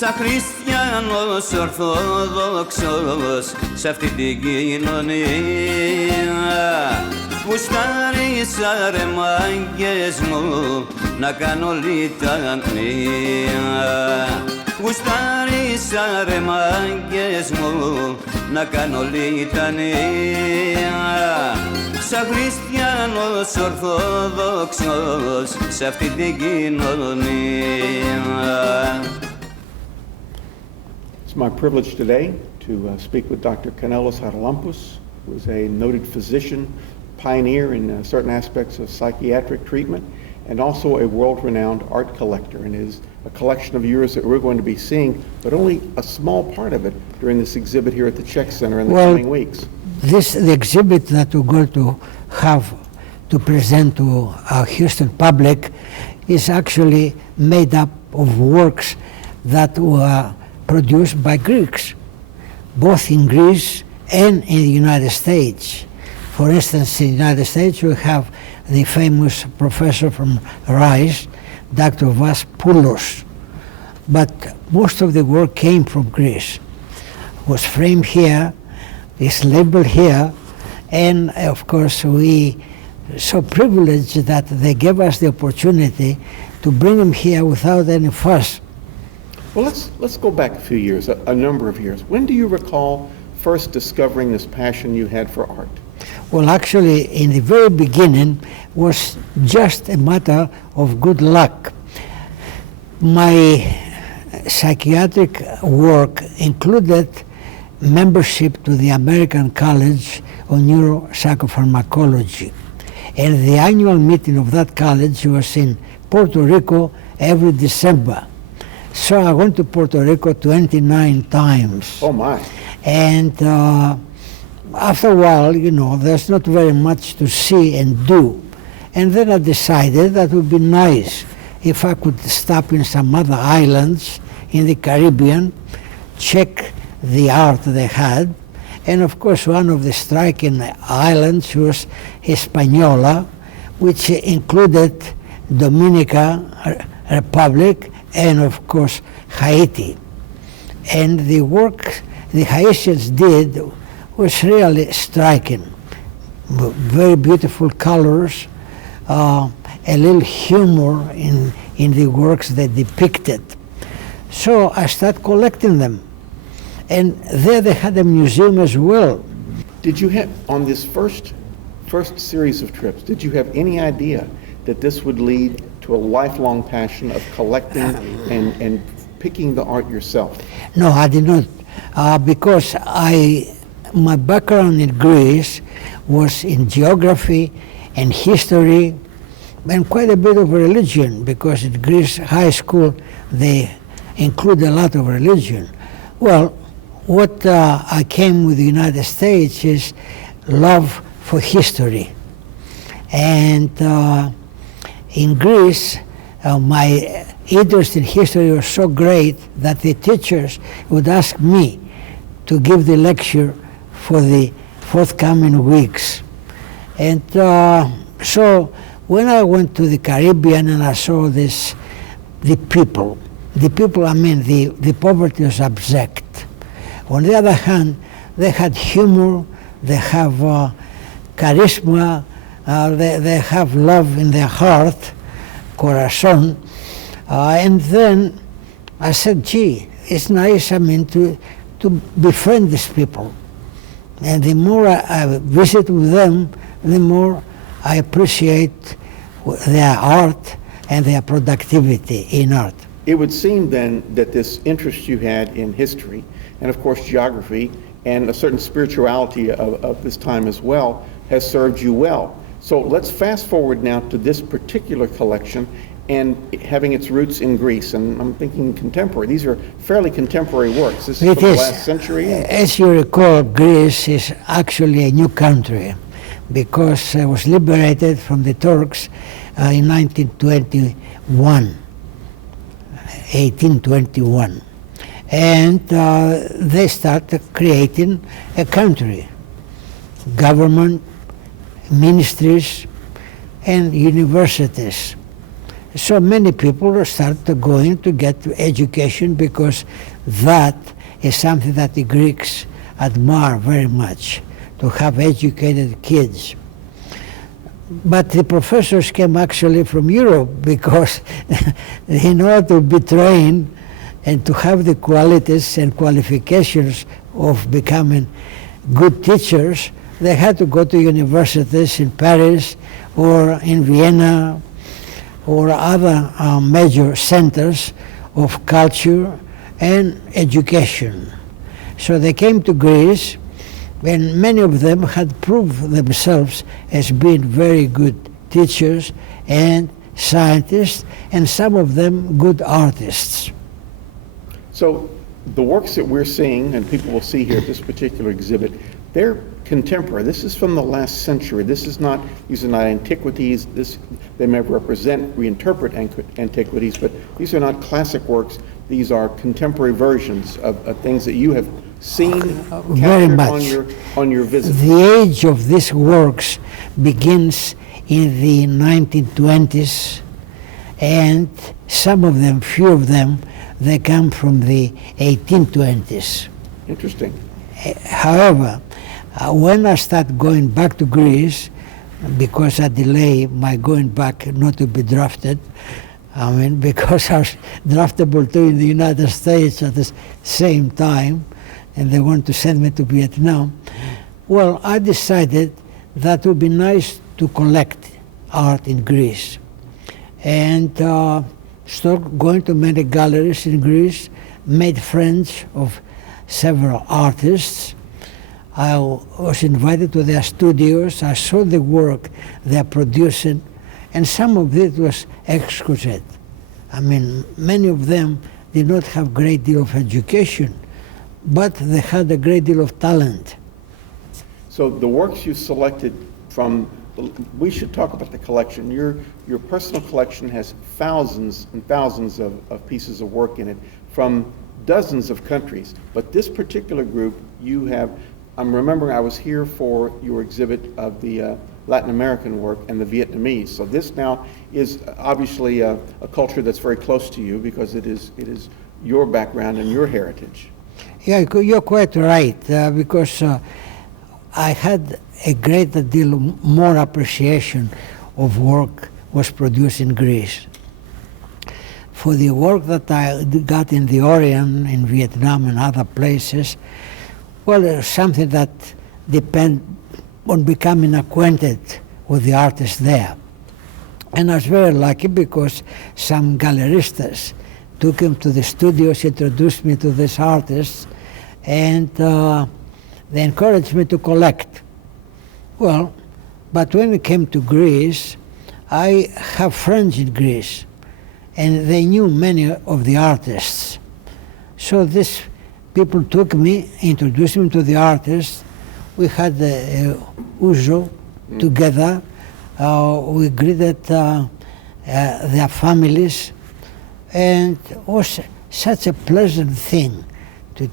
Σαν χριστιανός ορθόδοξος σ' αυτή την κοινωνία γουστάρισα ρε μάγκες μου να κάνω λιτανία. Γουστάρισα ρε μάγκες μου να κάνω λιτανία. Σαν χριστιανός ορθόδοξος σ' αυτή την κοινωνία. It's my privilege today to speak with Dr. Charalampous, who is a noted physician, pioneer in certain aspects of psychiatric treatment, and also a world-renowned art collector. And it is a collection of yours that we're going to be seeing, but only a small part of it during this exhibit here at the Czech Center in the coming weeks. The exhibit that we're going to have to present to our Houston public is actually made up of works that were produced by Greeks, both in Greece and in the United States. For instance, in the United States, we have the famous professor from Rice, Dr. Vaspoulos. But most of the work came from Greece, was framed here, is labeled here, and of course we so privileged that they gave us the opportunity to bring them here without any fuss. Well, let's go back a few years, a number of years. When do you recall first discovering this passion you had for art? Well, actually, in the very beginning was just a matter of good luck. My psychiatric work included membership to the American College of Neuropsychopharmacology. And the annual meeting of that college was in Puerto Rico every December. So I went to Puerto Rico 29 times. Oh my. And after a while, you know, there's not very much to see and do. And then I decided that it would be nice if I could stop in some other islands in the Caribbean, check the art they had. And of course, one of the striking islands was Hispaniola, which included Dominica Republic and of course Haiti. And the work the Haitians did was really striking. Very beautiful colors, a little humor in the works they depicted. So I started collecting them. And there they had a museum as well. Did you have, on this first series of trips, did you have any idea that this would lead to a lifelong passion of collecting and picking the art yourself? No, I did not, because my background in Greece was in geography and history and quite a bit of religion, because in Greece high school they include a lot of religion. Well, what I came with the United States is love for history. And in Greece, my interest in history was so great that the teachers would ask me to give the lecture for the forthcoming weeks. And so when I went to the Caribbean and I saw the people, I mean, the poverty was abject. On the other hand, they had humor, they have charisma, they have love in their heart, corazon. And then I said, gee, it's nice, I mean, to befriend these people. And the more I visit with them, the more I appreciate their art and their productivity in art. It would seem then that this interest you had in history, and of course geography, and a certain spirituality of this time as well, has served you well. So let's fast forward now to this particular collection and having its roots in Greece. And I'm thinking contemporary. These are fairly contemporary works. This is from the last century. As you recall, Greece is actually a new country because it was liberated from the Turks in 1821. And they started creating a country, government, ministries, and universities. So many people started going to get education because that is something that the Greeks admire very much, to have educated kids. But the professors came actually from Europe because in order to be trained and to have the qualities and qualifications of becoming good teachers, they had to go to universities in Paris or in Vienna or other major centers of culture and education. So they came to Greece, and many of them had proved themselves as being very good teachers and scientists, and some of them good artists. So the works that we're seeing, and people will see here at this particular exhibit, they're contemporary. This is from the last century. These are not antiquities. They may represent, reinterpret antiquities, but these are not classic works. These are contemporary versions of things that you have seen, very captured much. on your visit. The age of these works begins in the 1920s, and some of them, few of them, they come from the 1820s. Interesting. However, when I start going back to Greece, because I delay my going back not to be drafted, because I was draftable too in the United States at the same time, and they want to send me to Vietnam, well, I decided that it would be nice to collect art in Greece. And started going to many galleries in Greece, made friends of several artists. I was invited to their studios. I saw the work they're producing, and some of it was exquisite. Many of them did not have a great deal of education, but they had a great deal of talent. So the works you selected from, we should talk about the collection. Your personal collection has thousands and thousands of pieces of work in it from dozens of countries. But this particular group, you have, I'm remembering I was here for your exhibit of the Latin American work and the Vietnamese. So this now is obviously a culture that's very close to you because it is your background and your heritage. Yeah, you're quite right, because I had a great deal more appreciation of work was produced in Greece. For the work that I got in the Orient, in Vietnam and other places, well, it's something that depends on becoming acquainted with the artists there. And I was very lucky because some galleristas took him to the studios, introduced me to these artists, and they encouraged me to collect. Well, but when we came to Greece, I have friends in Greece, and they knew many of the artists. So these people took me, introduced me to the artists. We had Uzo together. We greeted their families, and it was such a pleasant thing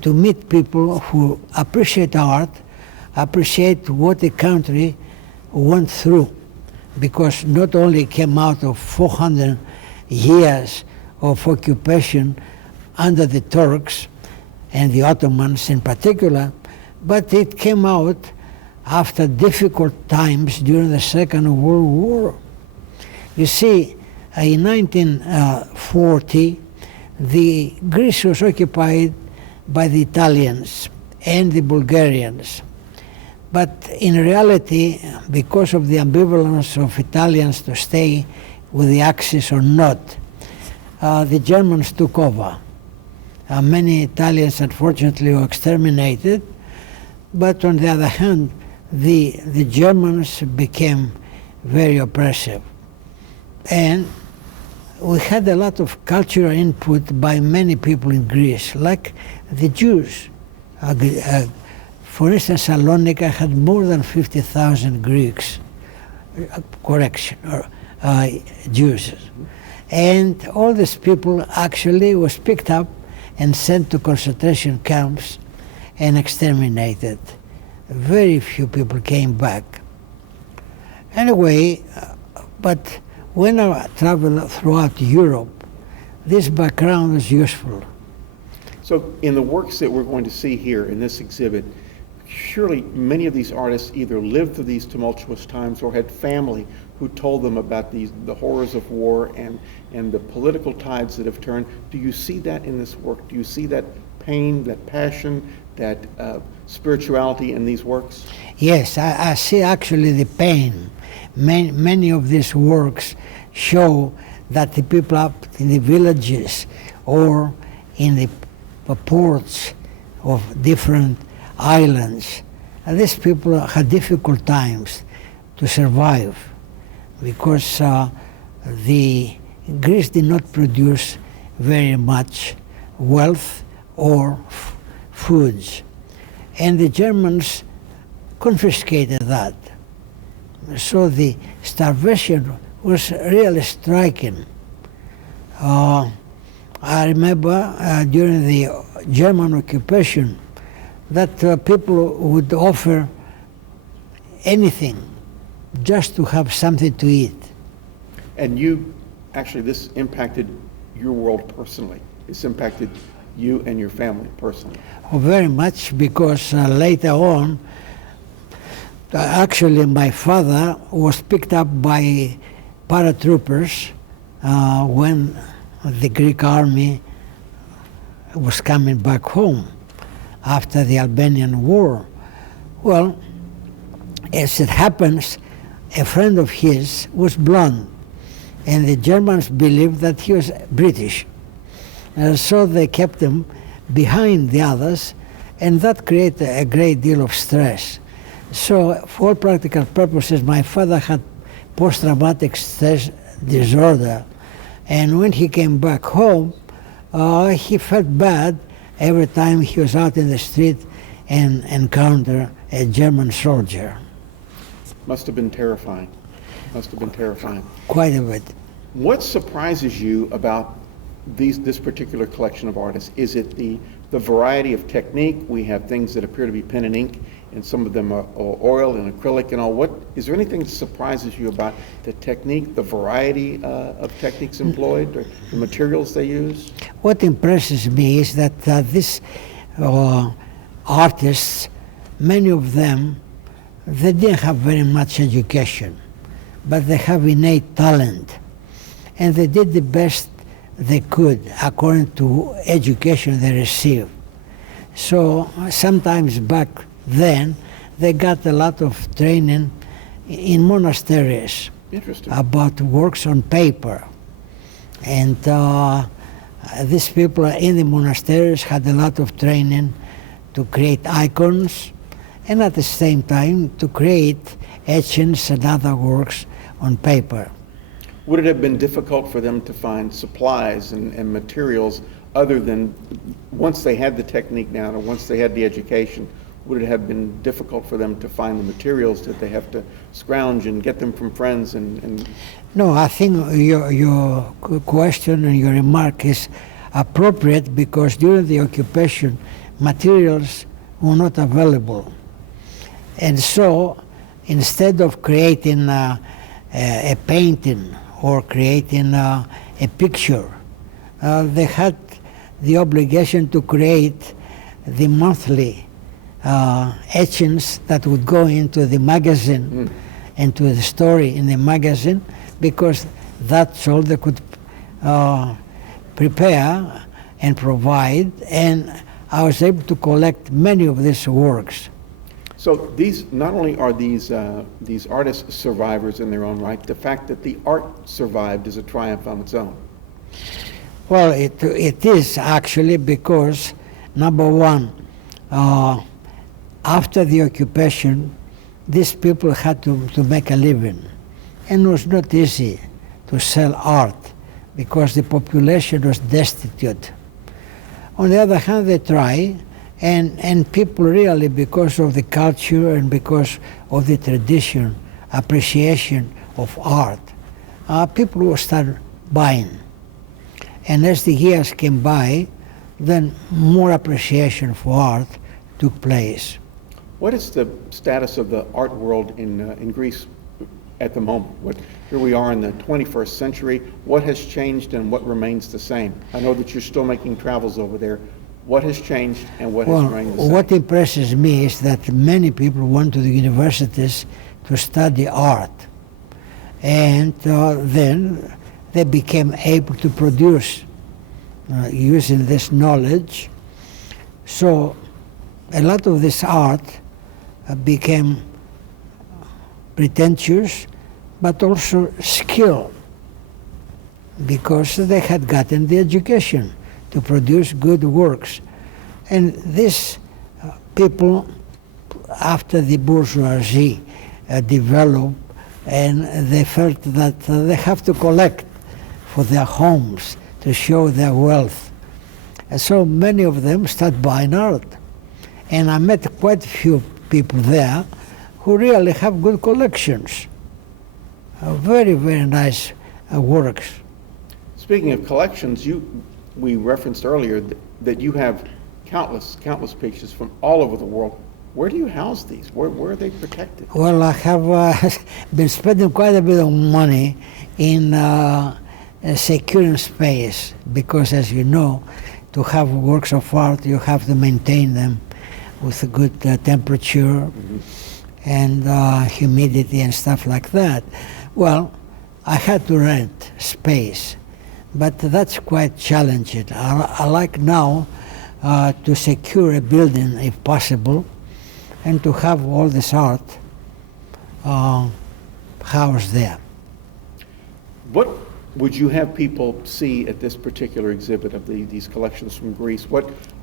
to meet people who appreciate art, appreciate what the country went through, because not only came out of 400 years of occupation under the Turks and the Ottomans in particular, but it came out after difficult times during the Second World War. You see, in 1940, Greece was occupied by the Italians and the Bulgarians. But in reality, because of the ambivalence of Italians to stay with the Axis or not, the Germans took over. Many Italians, unfortunately, were exterminated, but on the other hand, the Germans became very oppressive. And we had a lot of cultural input by many people in Greece, like the Jews. For instance, Hellenic had more than 50,000 Greeks, Jews. And all these people actually was picked up and sent to concentration camps and exterminated. Very few people came back. Anyway, but when I traveled throughout Europe, this background was useful. So in the works that we're going to see here in this exhibit, surely many of these artists either lived through these tumultuous times or had family who told them about the horrors of war and the political tides that have turned. Do you see that in this work? Do you see that pain, that passion, that spirituality in these works? Yes, I see actually the pain. Many of these works show that the people up in the villages or in the ports of different islands, these people had difficult times to survive because the Greece did not produce very much wealth or foods, and the Germans confiscated that. So the starvation was really striking. I remember during the German occupation that people would offer anything just to have something to eat. And actually this impacted your world personally. This impacted you and your family personally. Oh, very much, because later on, actually my father was picked up by paratroopers when the Greek army was coming back home after the Albanian War. Well, as it happens, a friend of his was blonde, and the Germans believed that he was British. So they kept him behind the others, and that created a great deal of stress. So for all practical purposes, my father had post-traumatic stress disorder, and when he came back home, he felt bad every time he was out in the street and encountered a German soldier. Must have been terrifying. Must have been terrifying. Quite a bit. What surprises you about this particular collection of artists? Is it the variety of technique? We have things that appear to be pen and ink, and some of them are oil and acrylic and all. Is there anything that surprises you about the technique, the variety of techniques employed, or the materials they use? What impresses me is that these artists, many of them, they didn't have very much education, but they have innate talent, and they did the best they could according to education they received. So sometimes back then they got a lot of training in monasteries about works on paper, and these people in the monasteries had a lot of training to create icons, and at the same time to create etchings and other works on paper. Would it have been difficult for them to find supplies and materials other than, once they had the technique down or once they had the education, would it have been difficult for them to find the materials? Did they have to scrounge and get them from friends? No, I think your question and your remark is appropriate, because during the occupation, materials were not available. And so, instead of creating a painting or creating a picture, they had the obligation to create the monthly etchings that would go into the magazine, into the story in the magazine, because that's all they could prepare and provide, and I was able to collect many of these works. So these, not only are these artists survivors in their own right, the fact that the art survived is a triumph on its own. Well, it is actually, because, number one, after the occupation, these people had to make a living, and it was not easy to sell art because the population was destitute. On the other hand, they try, and people really, because of the culture and because of the tradition, appreciation of art, people will start buying. And as the years came by, then more appreciation for art took place. What is the status of the art world in Greece at the moment? Here we are in the 21st century. What has changed and what remains the same? I know that you're still making travels over there. What has changed and what has remained the same? What impresses me is that many people went to the universities to study art. And then they became able to produce using this knowledge. So a lot of this art became pretentious, but also skill, because they had gotten the education to produce good works. And these people, after the bourgeoisie developed, and they felt that they have to collect for their homes to show their wealth. And so many of them start buying art. And I met quite a few people there who really have good collections. Very, very nice works. Speaking of collections, we referenced earlier that you have countless pictures from all over the world. Where do you house these? Where are they protected? Well, I have been spending quite a bit of money in securing space, because as you know, to have works of art, you have to maintain them with a good temperature and humidity and stuff like that. Well, I had to rent space, but that's quite challenging. I like now to secure a building if possible, and to have all this art housed there. What would you have people see at this particular exhibit of these collections from Greece?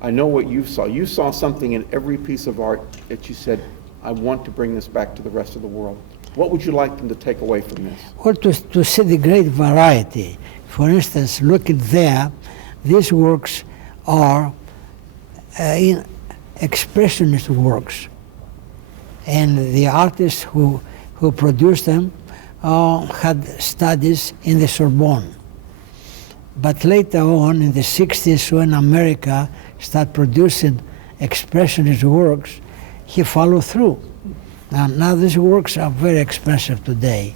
I know what you saw. You saw something in every piece of art that you said, I want to bring this back to the rest of the world. What would you like them to take away from this? Well, to see the great variety. For instance, look at there, these works are expressionist works. And the artists who produced them had studies in the Sorbonne. But later on, in the 60s, when America started producing expressionist works, he followed through. Now these works are very expensive today.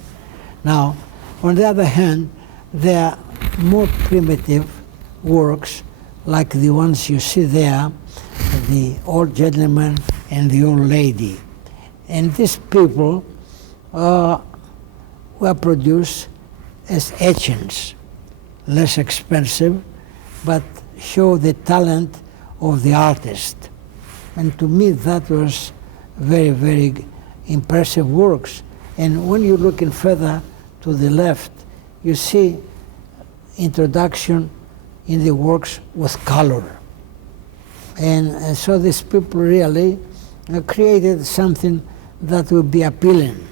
Now, on the other hand, there are more primitive works, like the ones you see there, the old gentleman and the old lady. And these people were produced as etchings, less expensive, but show the talent of the artist. And to me, that was very, very impressive works. And when you're looking further to the left, you see introduction in the works with color. And so these people really created something that would be appealing.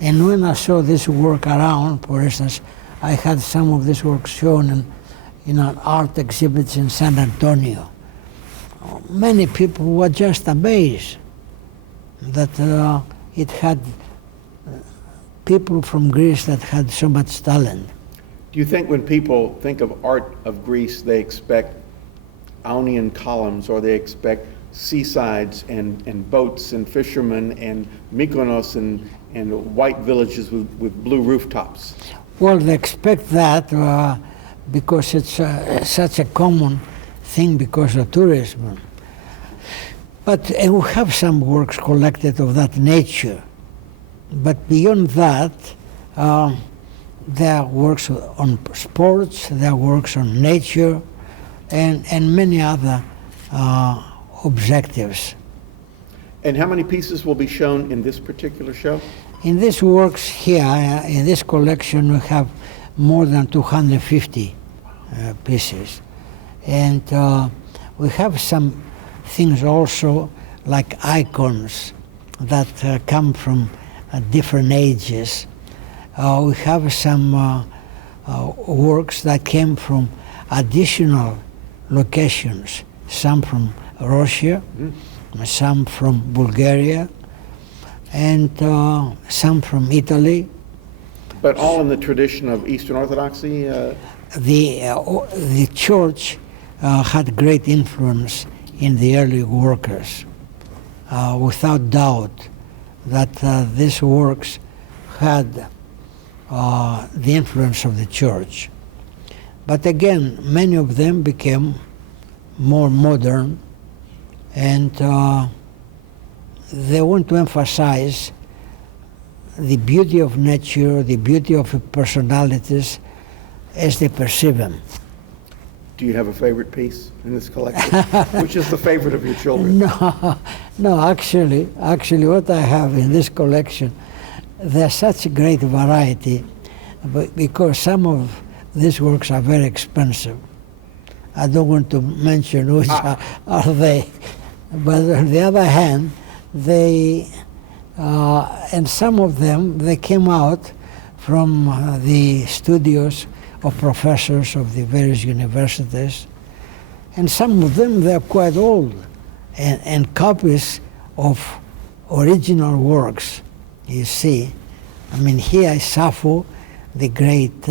And when I saw this work around, for instance, I had some of this work shown in art exhibits in San Antonio. Many people were just amazed that it had people from Greece that had so much talent. Do you think when people think of art of Greece, they expect Ionian columns, or they expect seasides and boats and fishermen and Mykonos and white villages with blue rooftops? Well, they expect that because it's such a common thing because of tourism. But we have some works collected of that nature. But beyond that, there are works on sports, there are works on nature, and many other objectives. And how many pieces will be shown in this particular show? In these works here, in this collection, we have more than 250 pieces. And we have some things also like icons that come from different ages. We have some works that came from additional locations, some from Russia, some from Bulgaria, and some from Italy. But all in the tradition of Eastern Orthodoxy? The church had great influence in the early workers, without doubt that these works had the influence of the church. But again, many of them became more modern, and they want to emphasize the beauty of nature, the beauty of personalities as they perceive them. Do you have a favorite piece in this collection? Which is the favorite of your children? No, actually what I have in this collection, there's such a great variety, but because some of these works are very expensive. I don't want to mention which are they, but on the other hand, they, and some of them, they came out from the studios of professors of the various universities, and some of them, they're quite old, and copies of original works, you see. I mean, here is Sappho, the great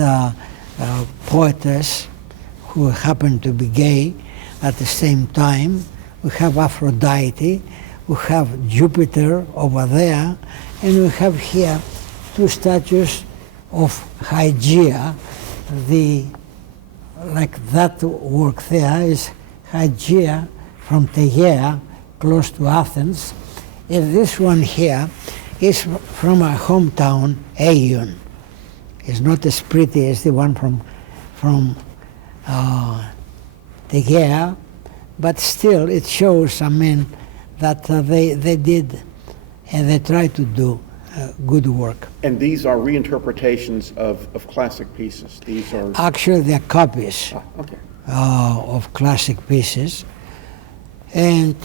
poetess, who happened to be gay at the same time. We have Aphrodite, we have Jupiter over there, and we have here two statues of Hygeia. Like that work there is Hygeia from Tegea, close to Athens. And this one here is from our hometown, Aeon. It's not as pretty as the one from Tegea, but still it shows, I mean, that they did and they tried to do good work. And these are reinterpretations of classic pieces. These are... Actually, they're copies okay. Of classic pieces, and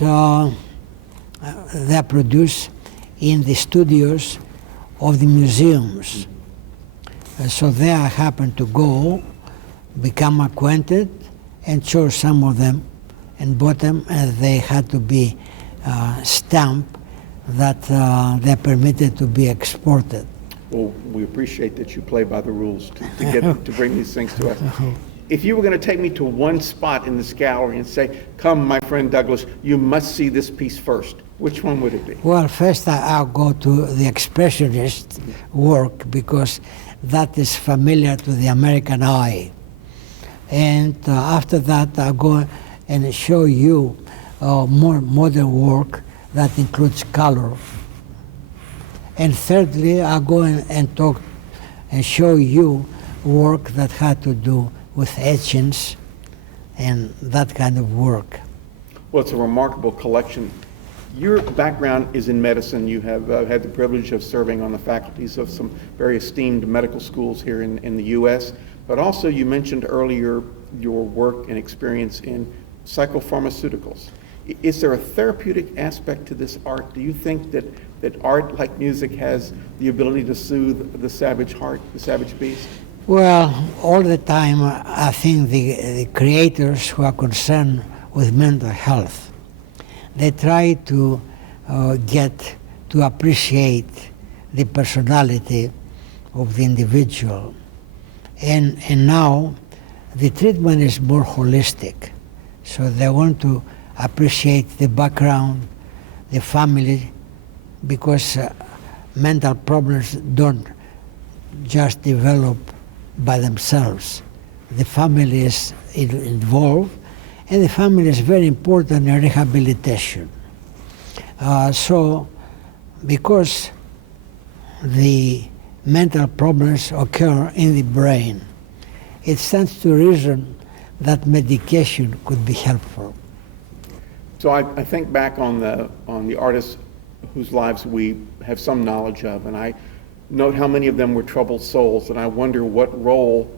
they're produced in the studios of the museums. So there I happened to go, become acquainted, and chose some of them and bought them, and they had to be stamped that they're permitted to be exported. Well, we appreciate that you play by the rules to bring these things to us. If you were going to take me to one spot in this gallery and say, come, my friend Douglas, you must see this piece first, which one would it be? Well, first I'll go to the Expressionist work, because that is familiar to the American eye. And after that, I'll go and show you more modern work that includes color. And thirdly, I'll go and talk and show you work that had to do with etchings and that kind of work. Well, it's a remarkable collection. Your background is in medicine. You have had the privilege of serving on the faculties of some very esteemed medical schools here in the U.S., but also you mentioned earlier your work and experience in psychopharmaceuticals. Is there a therapeutic aspect to this art? Do you think that art, like music, has the ability to soothe the savage heart, the savage beast? Well, all the time, I think the creators who are concerned with mental health, they try to get to appreciate the personality of the individual. And now the treatment is more holistic. So they want to appreciate the background, the family, because mental problems don't just develop by themselves. The family is involved, and the family is very important in rehabilitation. So, because the mental problems occur in the brain, it stands to reason that medication could be helpful. So I think back on the artists whose lives we have some knowledge of, and I note how many of them were troubled souls, and I wonder what role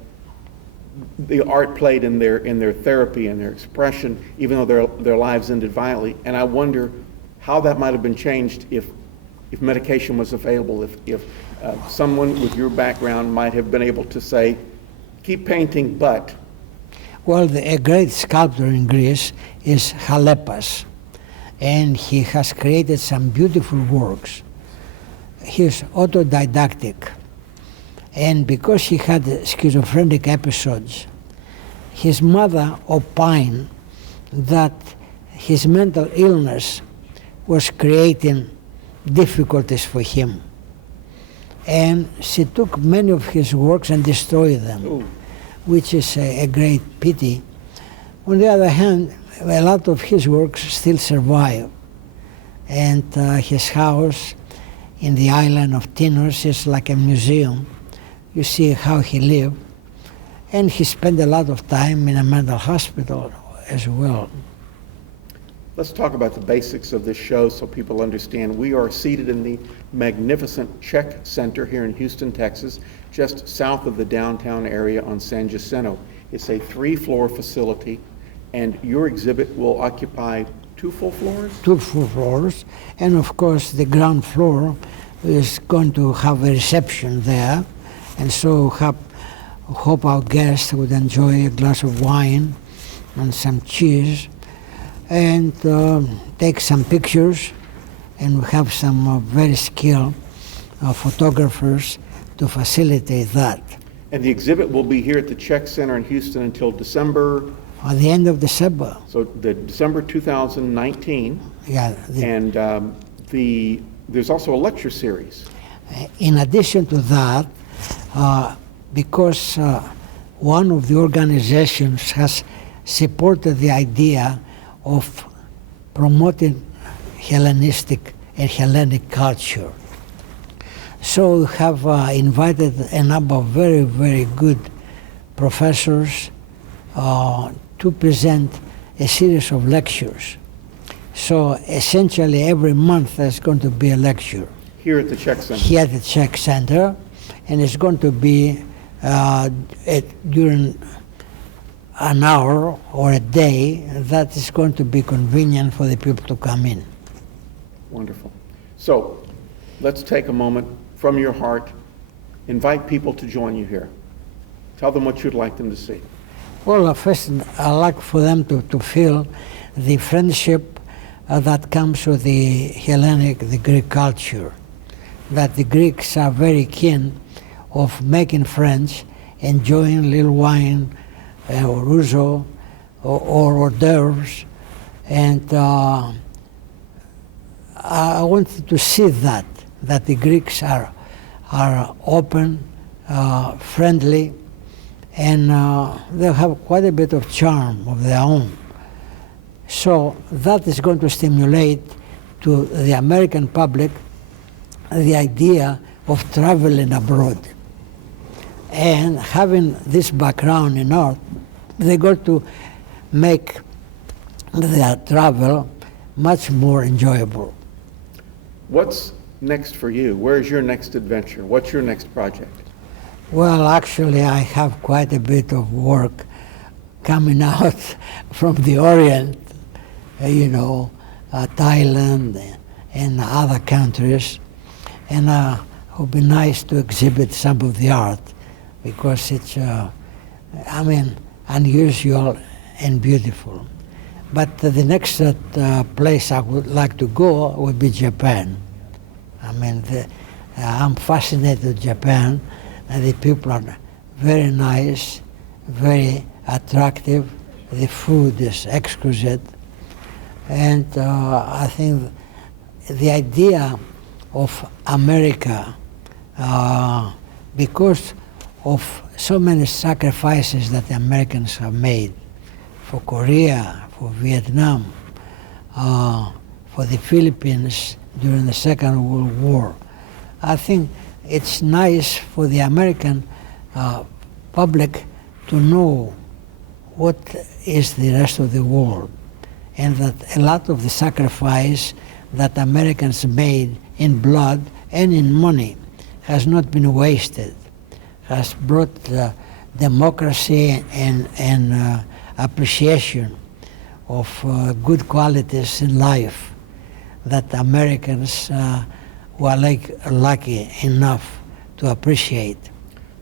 the art played in their therapy and their expression, even though their lives ended violently. And I wonder how that might have been changed if medication was available, if someone with your background might have been able to say, keep painting, but... Well, a great sculptor in Greece is Charalampous, and he has created some beautiful works. He's autodidactic, and because he had schizophrenic episodes, his mother opined that his mental illness was creating difficulties for him. and she took many of his works and destroyed them, Ooh. which is a great pity. On the other hand, a lot of his works still survive, and his house in the island of Tinos is like a museum. You see how he lived, and he spent a lot of time in a mental hospital as well. Let's talk about the basics of this show so people understand. We are seated in the magnificent Czech Center here in Houston, Texas, just south of the downtown area on San Jacinto. It's a 3-floor facility, and your exhibit will occupy 2 full floors? 2 full floors, and of course the ground floor is going to have a reception there, and so hope our guests would enjoy a glass of wine and some cheese, and take some pictures, and we have some very skilled photographers to facilitate that. And the exhibit will be here at the Czech Center in Houston until December, At the end of December. so the December 2019, Yeah. and there's also a lecture series. In addition to that, because one of the organizations has supported the idea of promoting Hellenistic and Hellenic culture. So we have invited a number of very, very good professors to present a series of lectures. So essentially every month there's going to be a lecture Here at the Czech Center. here at the Czech Center, and it's going to be during an hour or a day that is going to be convenient for the people to come in. Wonderful. So let's take a moment from your heart, invite people to join you here. Tell them what you'd like them to see. Well, first I'd like for them to feel the friendship that comes with the Hellenic, the Greek culture, that the Greeks are very keen of making friends, enjoying a little wine, or ouzo, or hors d'oeuvres, and I wanted to see that the Greeks are open, friendly, and they have quite a bit of charm of their own. So that is going to stimulate to the American public the idea of traveling abroad. And having this background in art, they're going to make their travel much more enjoyable. What's next for you? Where's your next adventure? What's your next project? Well, actually, I have quite a bit of work coming out from the Orient, Thailand and other countries. And it would be nice to exhibit some of the art because it's, unusual and beautiful. But the next place I would like to go would be Japan. I'm fascinated with Japan, and the people are very nice, very attractive. The food is exquisite. And I think the idea of America, because of so many sacrifices that the Americans have made for Korea, for Vietnam, for the Philippines during the Second World War. I think it's nice for the American public to know what is the rest of the world, and that a lot of the sacrifice that Americans made in blood and in money has not been wasted, has brought democracy and appreciation of good qualities in life that Americans were lucky enough to appreciate.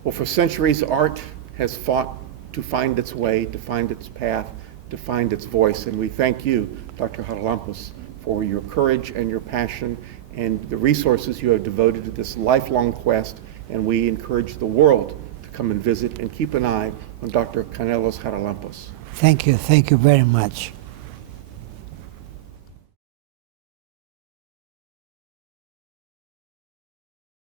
Well, for centuries, art has fought to find its way, to find its path, to find its voice. And we thank you, Dr. Charalampous, for your courage and your passion and the resources you have devoted to this lifelong quest. And we encourage the world to come and visit and keep an eye on Dr. Charalampous. Thank you very much.